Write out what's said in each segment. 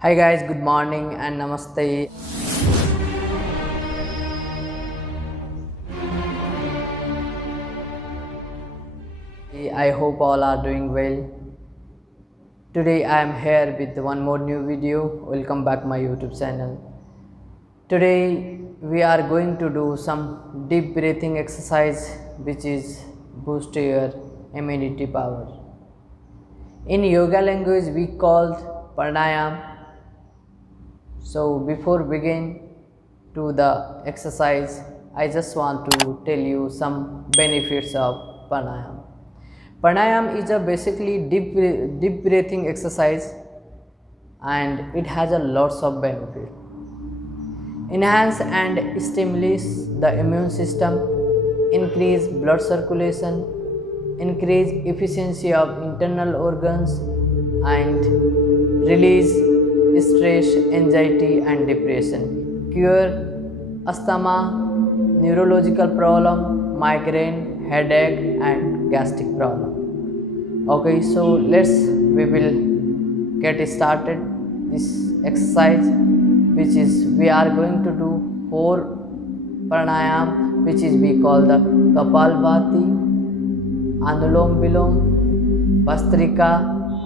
Hi guys, good morning and namaste. I hope all are doing well. Today I am here with one more new video. Welcome back my YouTube channel. Today we are going to do some deep breathing exercise which is boost your immunity power. In yoga language we called pranayam. So before begin to the exercise, I just want to tell you some benefits of pranayam. Pranayam is a basically deep breathing exercise and it has a lots of benefit. Enhance and stimulates the immune system, increase blood circulation, increase efficiency of internal organs and release stress, anxiety and depression. Cure asthma, neurological problem, migraine, headache and gastric problem. Okay, so we will get started this exercise which is we are going to do 4 pranayam which is we call the Kapalbhati, Anulom Vilom, Bastrika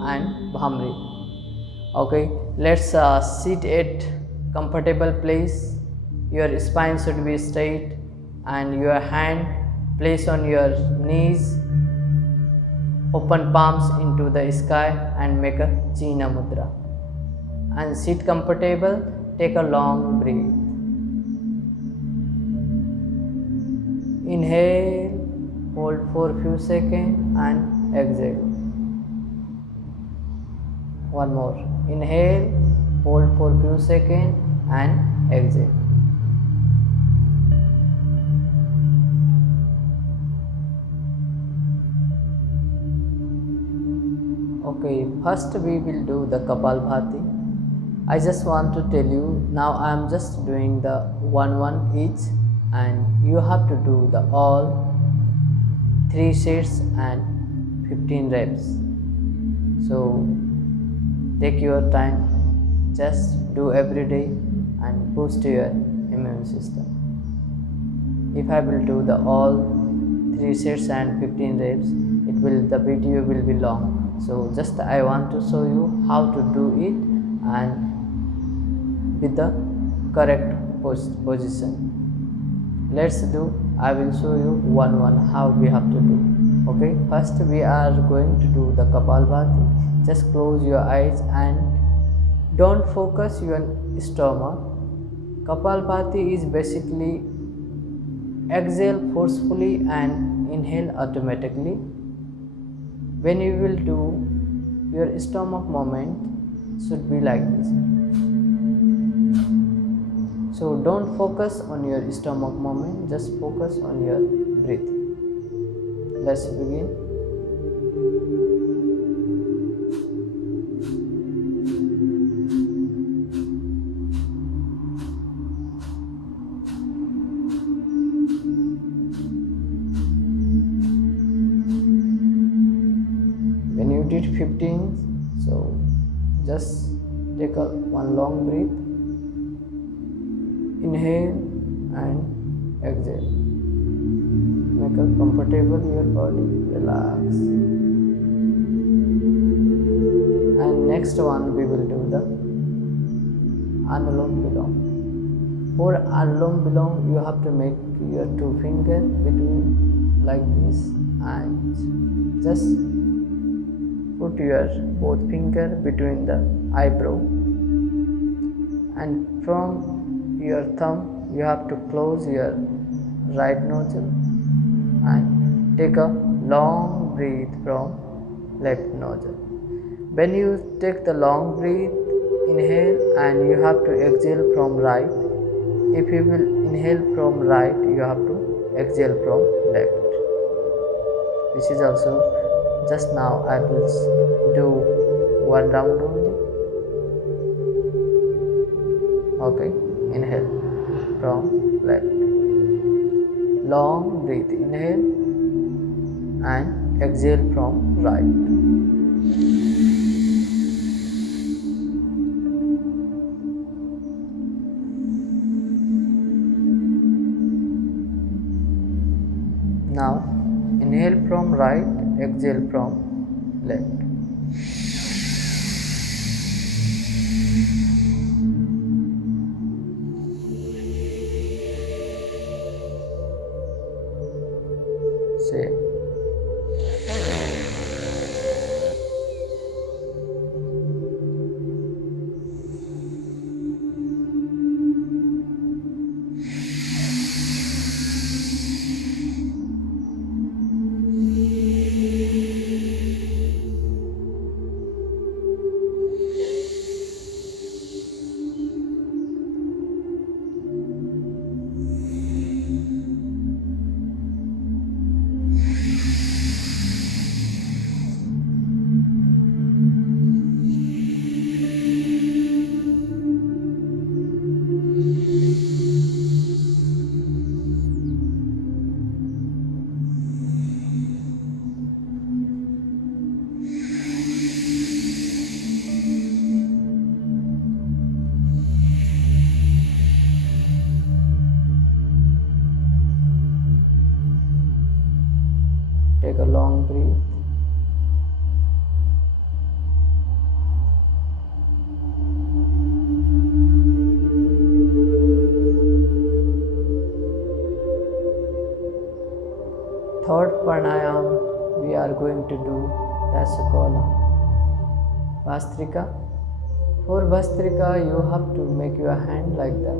and Bhamri. Okay, let's sit at comfortable place. Your spine should be straight and your hand place on your knees. Open palms into the sky and make a China Mudra. And sit comfortable, take a long breath. Inhale, hold for few seconds and exhale. One more. Inhale, hold for few seconds and exhale. Okay, first we will do the Kapalbhati. I just want to tell you now I am just doing the one each and you have to do the all 3 sets and 15 reps. So take your time, just do every day and boost your immune system. If I will do the all 3 sets and 15 reps, the video will be long. So just I want to show you how to do it and with the correct position. Let's do. I will show you one how we have to do. Okay, first we are going to do the Kapalbhati. Just close your eyes and don't focus your stomach. Kapalbhati is basically exhale forcefully and inhale automatically. When you will do, your stomach movement should be like this. So don't focus on your stomach movement, just focus on your breathing. Let's begin. When you did 15, so just take one long breath. Inhale and exhale. Make it comfortable your body, relax. And next one we will do the Anulom Vilom. For Anulom Vilom you have to make your 2 fingers between like this and just put your both finger between the eyebrow and from your thumb you have to close your right nostril and take a long breath from left nostril. When you take the long breath, inhale and you have to exhale from right. If you will inhale from right, you have to exhale from left. This is also just now I will do 1 round only. Okay. Inhale from left. Long breath. Inhale and exhale from right. inhale from right, exhale from left. Same. Take a long breath. Third pranayam we are going to do, that's called Bhastrika. For Bhastrika you have to make your hand like that,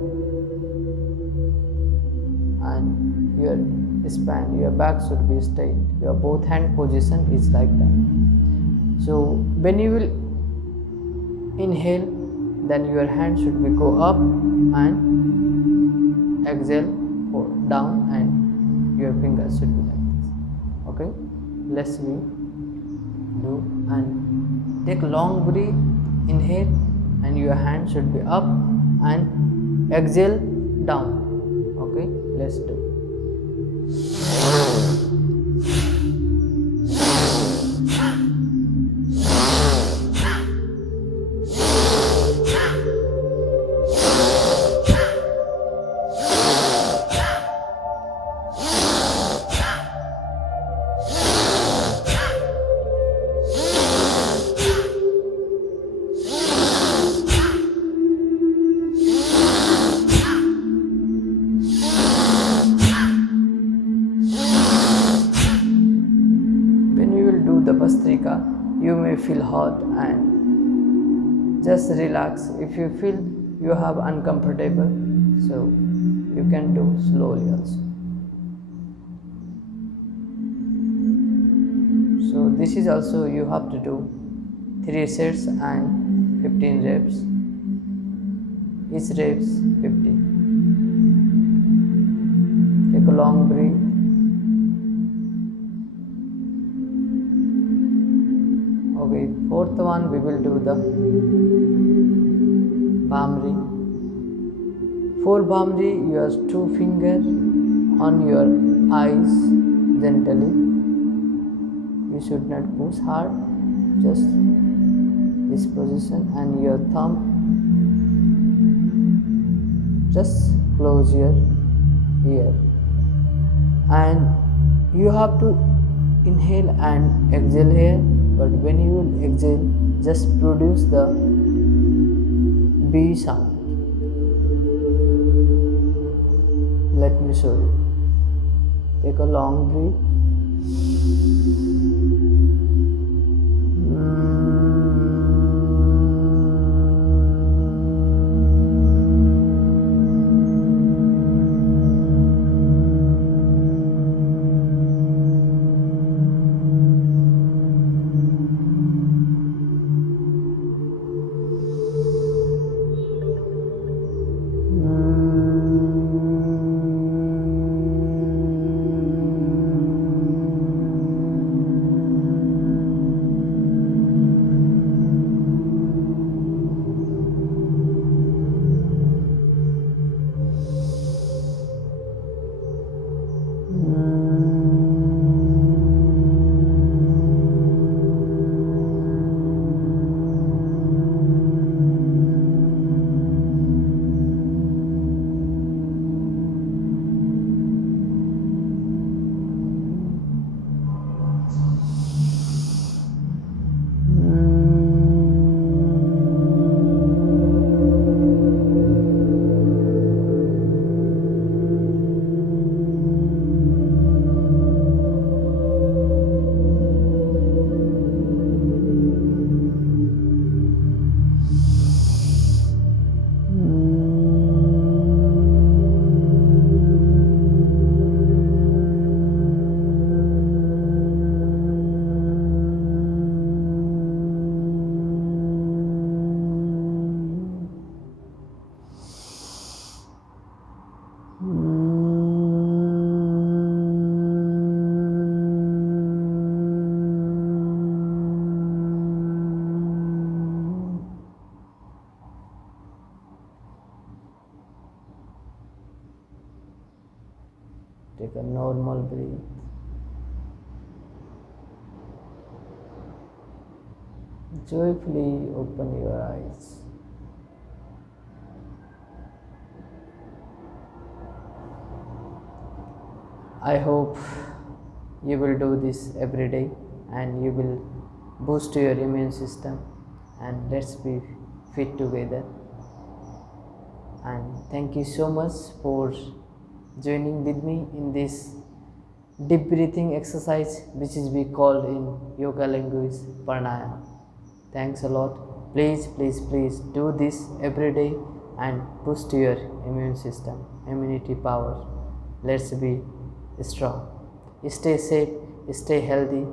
and your spine, your back should be straight. Your both hand position is like that. So when you will inhale, then your hand should be go up, and exhale or down, and your fingers should be like this. Okay, let's me do, and take long breath. Inhale and your hand should be up, and exhale down. Okay, let's do. The Bhastrika, you may feel hot, and just relax. If you feel you have uncomfortable, so you can do slowly also. So this is also you have to do 3 sets and 15 reps. Each reps 50. Take a long breath. Okay, fourth one we will do the Bhamri. For Bhamri, you have 2 fingers on your eyes gently. You should not push hard, just this position, and your thumb. Just close your ear, and you have to inhale and exhale here. But when you will exhale, just produce the B sound. Let me show you. Take a long breath. normal breath. Joyfully open your eyes. I hope you will do this every day and you will boost your immune system, and let's be fit together. And thank you so much for joining with me in this deep breathing exercise, which is we called in yoga language pranayama. Thanks a lot. Please do this every day and boost your immune system, immunity power. Let's be strong. Stay safe, stay healthy.